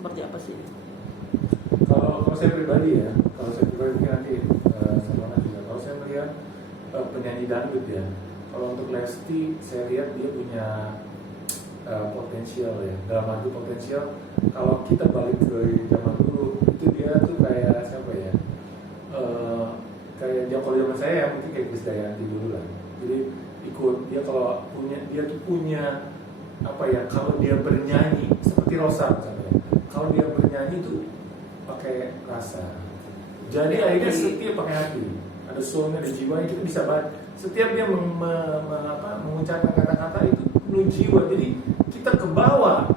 seperti apa sih? Kalau saya pribadi ya, mungkin nanti sama juga. Kalau saya melihat penyanyi dangdut ya, kalau untuk Lesti saya lihat dia punya potensial ya, dalam arti potensial. Kalau kita balik ke zaman dulu, itu dia tuh kayak siapa ya? Kayak dia kalau zaman saya ya mungkin kayak Krisdayanti dulu lah. Jadi ikut dia kalau dia tuh punya apa ya? Kalau dia bernyanyi seperti Rosa misalnya, kalau dia bernyanyi tuh pakai rasa. Jadi akhirnya setiap pakai hati, ada soulnya, ada jiwanya, kita bisa banget. Setiap dia mengucapkan kata-kata itu penuh jiwa. Jadi kita ke bawah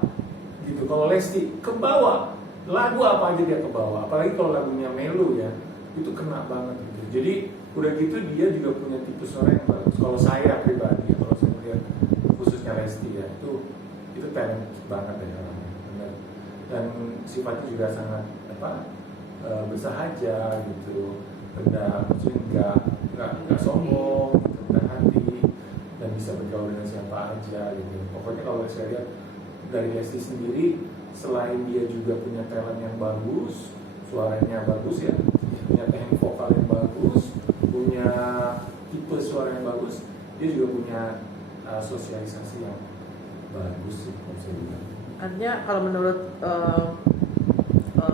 gitu. Kalau Lesti ke bawah, lagu apa aja dia ke bawah. Apalagi kalau lagunya melo ya, itu kena banget gitu. Jadi udah gitu dia juga punya tipe suara yang bagus. Kalau saya pribadi, kalau saya melihat khususnya Lesti ya, itu talent banget ya orangnya, benar. Dan sifatnya juga sangat bersahaja gitu, rendah, maksudnya nggak sombong, rendah hati, dan bisa bergaul dengan siapa aja gitu. Pokoknya kalau saya lihat dari Lesti sendiri, selain dia juga punya talent yang bagus, suaranya bagus ya, punya teknik vokal yang bagus, punya tipe suara yang bagus, dia juga punya sosialisasi yang bagus sih kalau saya bilang. Artinya kalau menurut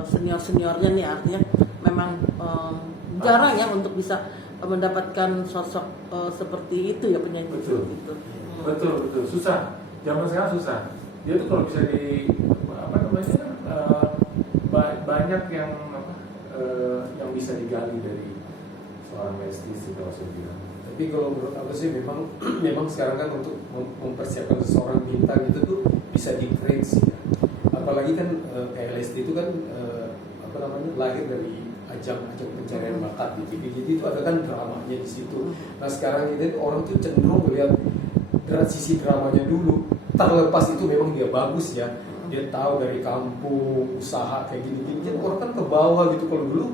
senior-seniornya nih, artinya memang jarang ya untuk bisa mendapatkan sosok seperti itu ya, penyanyi betul. itu. Betul, susah. Zaman sekarang susah. Dia tuh kalau bisa banyak yang bisa digali dari seorang Lesti sih kalau saya bilang. Tapi kalau menurut aku sih memang sekarang kan untuk mempersiapkan seseorang bintang itu tuh bisa di-train sih ya. Apalagi kan kayak Lesti itu kan lahir dari ajang pencarian bakat di TV. Jadi itu ada kan dramanya di situ. Nah sekarang ini orang tuh cenderung melihat sisi dramanya dulu. Terlepas itu memang dia bagus ya. Dia tahu dari kampung, usaha kayak gini-gini. Jadi orang kan ke bawah gitu. Kalau dulu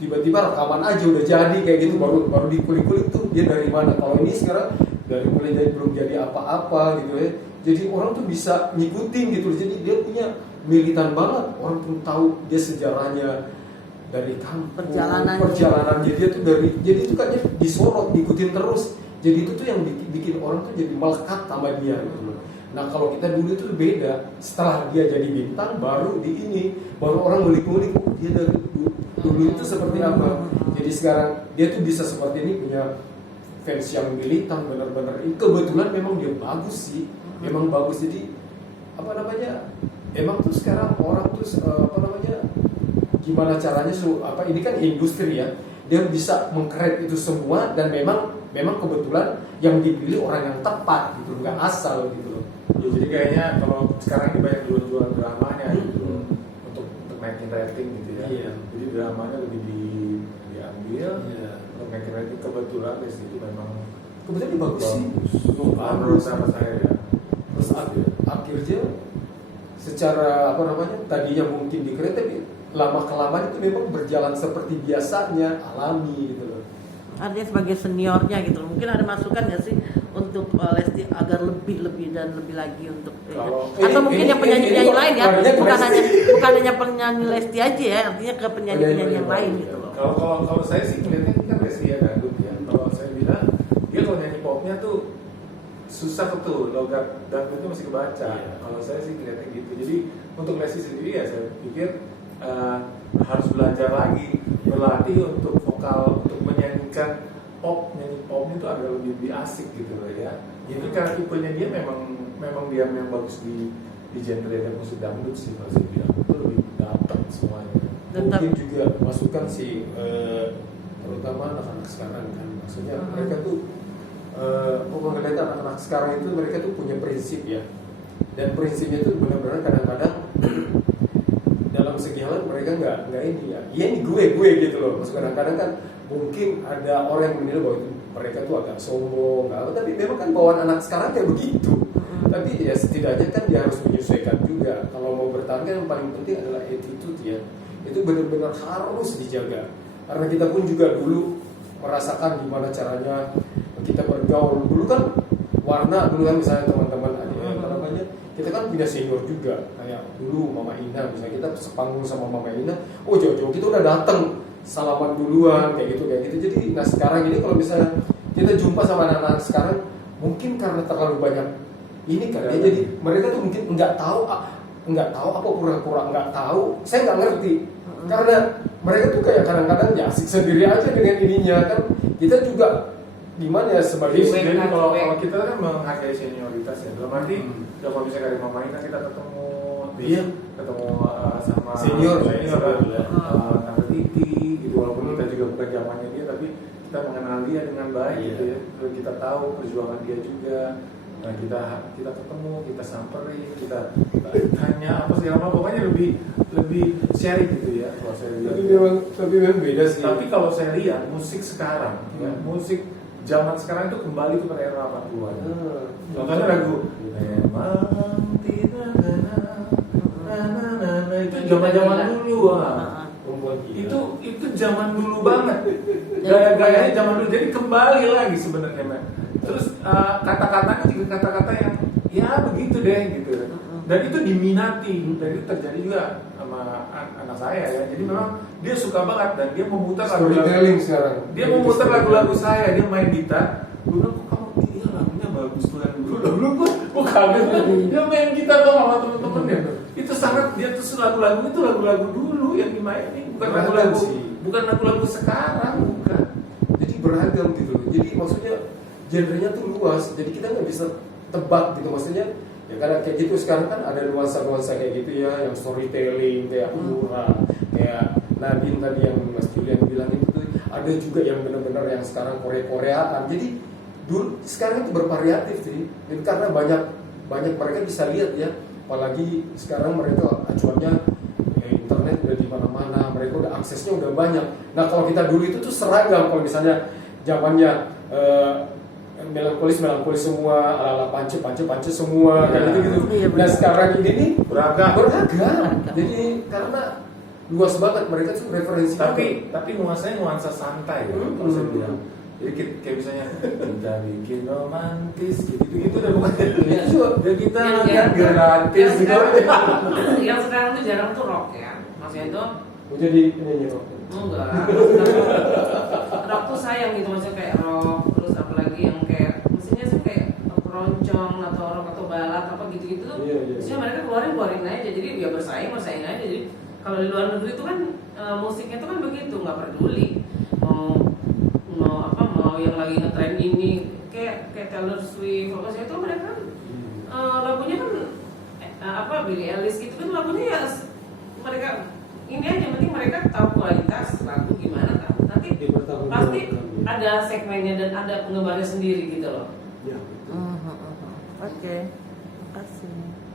tiba-tiba rekaman aja udah jadi kayak gitu, baru dikulik-kulik tuh dia dari mana. Kalau ini sekarang dari mulai dari belum jadi apa-apa gitu ya. Jadi orang tuh bisa ngikutin gitu. Jadi dia punya militan banget. Orang tuh tahu dia sejarahnya dari kampung, perjalanannya dia tuh jadi itu kan disorot, diikutin terus. Jadi itu tuh yang bikin orang tuh jadi melekat sama dia gitu loh. Nah kalau kita dulu itu beda. Setelah dia jadi bintang baru baru orang ngulik-ngulik dia dari dulu itu seperti apa. Jadi sekarang dia tuh bisa seperti ini, punya fans yang militan benar-benar. Kebetulan memang dia bagus sih, memang bagus. Jadi emang tuh sekarang orang tuh gimana caranya ini kan industri ya, dia bisa meng-create itu semua. Dan memang kebetulan yang dipilih orang yang tepat gitu, nggak asal gitu loh. Ya, jadi kayaknya kalau sekarang ini banyak jual-jual dramanya gitu untuk naikin rating gitu ya. Iya. Jadi dramanya lebih diambil untuk naikin rating. Kebetulan Lesti itu memang kebetulan dia bagus sih. Menurut sama saya ya. Terus akhirnya secara tadinya mungkin di-create, tapi lama-kelamaan itu memang berjalan seperti biasanya, alami gitu loh. Artinya sebagai seniornya gitu loh. Mungkin ada masukan nggak sih untuk Lesti agar lebih dan lebih lagi untuk atau mungkin yang penyanyi lain ya, bukan hanya penyanyi Lesti aja ya, artinya ke penyanyi yang lain gitu loh. Kalau saya sih melihatnya kan Lesti ya dangdut ya. Kalau saya bilang dia kalau nyanyi popnya tuh susah tuh, logat dangdutnya masih kebaca. Kalau saya sih melihatnya gitu. Jadi untuk Lesti sendiri ya saya pikir harus belajar lagi, berlatih untuk vokal, untuk menyanyikan nyanyi pop itu agak lebih asik gitu loh ya. Jadi karena tipenya dia memang dia yang bagus di genre dan musik dangdut sih kalau saya bilang, itu lebih dapat semuanya. Mungkin juga masukan sih, terutama anak-anak sekarang kan, maksudnya mereka tuh melihat anak-anak sekarang itu mereka tuh punya prinsip ya, dan prinsipnya tuh benar-benar kadang-kadang dalam segi hal mereka nggak ini ya, ini gue gitu loh. Maksud kadang-kadang kan mungkin ada orang yang menilai bahwa itu mereka tuh agak sombong, tapi memang kan bawaan anak sekarang kayak begitu. Tapi ya setidaknya kan dia harus menyesuaikan juga. Kalau mau bertahan kan yang paling penting adalah attitude ya, itu benar-benar harus dijaga. Karena kita pun juga dulu merasakan gimana caranya kita bergaul. Dulu kan warna dulu kan misalnya teman-teman kita kan punya senior juga, kayak dulu Mama Ina, misalnya kita sepanggung sama Mama Ina, oh jauh-jauh kita udah datang salaman duluan kayak gitu. Jadi nah sekarang ini kalau misalnya kita jumpa sama anak-anak sekarang, mungkin karena terlalu banyak ini kan ya, jadi mereka tuh mungkin nggak tahu apa pura-pura nggak tahu, saya nggak ngerti karena mereka tuh kayak kadang-kadang ya asik sendiri aja dengan ininya kan. Kita juga gimana ya sebagai jadi kalau kita kan menghargai senioritas ya, dalam arti kalau misalnya dari Mama Ina kita ketemu ketemu sama senior Tante Titi gitu, walaupun kita juga bukan zamannya dia, tapi kita mengenal dia dengan baik gitu ya, kita tahu perjuangan dia juga. Nah, kita ketemu, kita samperin, kita tanya apa segala macam, pokoknya lebih sharing gitu ya kalau saya lihat. Tapi memang beda sih. Tapi kalau saya lihat musik sekarang, ya, musik zaman sekarang itu kembali kepada era 80-an. Contohnya lagu Memang Tidak itu zaman dulu, itu zaman dulu banget. Gaya-gayanya zaman dulu, jadi kembali lagi sebenarnya, Mbak. Terus kata-katanya juga kata-kata yang ya begitu deh gitu. Dan itu diminati, dan itu terjadi juga sama anak saya ya. Jadi memang dia suka banget dan dia memutar storytelling sekarang. Dia memutar lagu-lagu saya, dia main gitar. Gue bilang, kok kamu iya lagunya bagus tuh yang dulu. Dulu gue kaget, dia main gitar tuh sama temen-temennya. Itu sangat, dia tuh lagu-lagu itu lagu-lagu dulu yang dimainin, bukan lagu-lagu sekarang, bukan. Jadi beragam gitu loh. Jadi maksudnya genrenya tuh luas. Jadi kita nggak bisa tebak gitu, maksudnya ya karena kayak gitu sekarang kan ada nuansa-nuansa kayak gitu ya, yang storytelling kayak Aurora, kayak Nadine tadi yang Mas Julian bilang itu tuh, ada juga yang benar-benar yang sekarang Korea-Koreaan. Jadi dulu sekarang itu bervariatif sih. Jadi karena banyak mereka bisa lihat ya, apalagi sekarang mereka acuannya internet udah di mana-mana, mereka udah aksesnya udah banyak. Nah kalau kita dulu itu tuh seragam, kalau misalnya zamannya melankolis semua, ala pance semua kayak gitu. Nah sekarang ini nih beragam. Jadi karena luas banget mereka tuh referensi. Tapi nuansa santai ya, kalau saya bilang. Jadi kayak misalnya kita bikin romantis gitu deh, bukan? Ya kita gratis gitu. Yang sekarang tuh jarang tuh rock ya, maksudnya itu. Jadi nyanyi rock. Enggak. Rock tuh sayang gitu, maksudnya kayak rock, terus apalagi yang kayak maksudnya sih kayak keroncong atau rock atau balad apa gitu-gitu tuh. Maksudnya mereka keluarin aja, jadi ya bersaing aja. Jadi kalau di luar negeri itu kan musiknya tuh kan begitu, nggak peduli mau yang lagi ngetren ini kayak Taylor Swift apa sih itu mereka lagunya kan Billie Eilish gitu kan lagunya ya mereka ini aja, penting mereka tahu kualitas lagu gimana kan nanti pasti ada segmennya dan ada penggemarnya sendiri gitu loh. Oke. Terima kasih.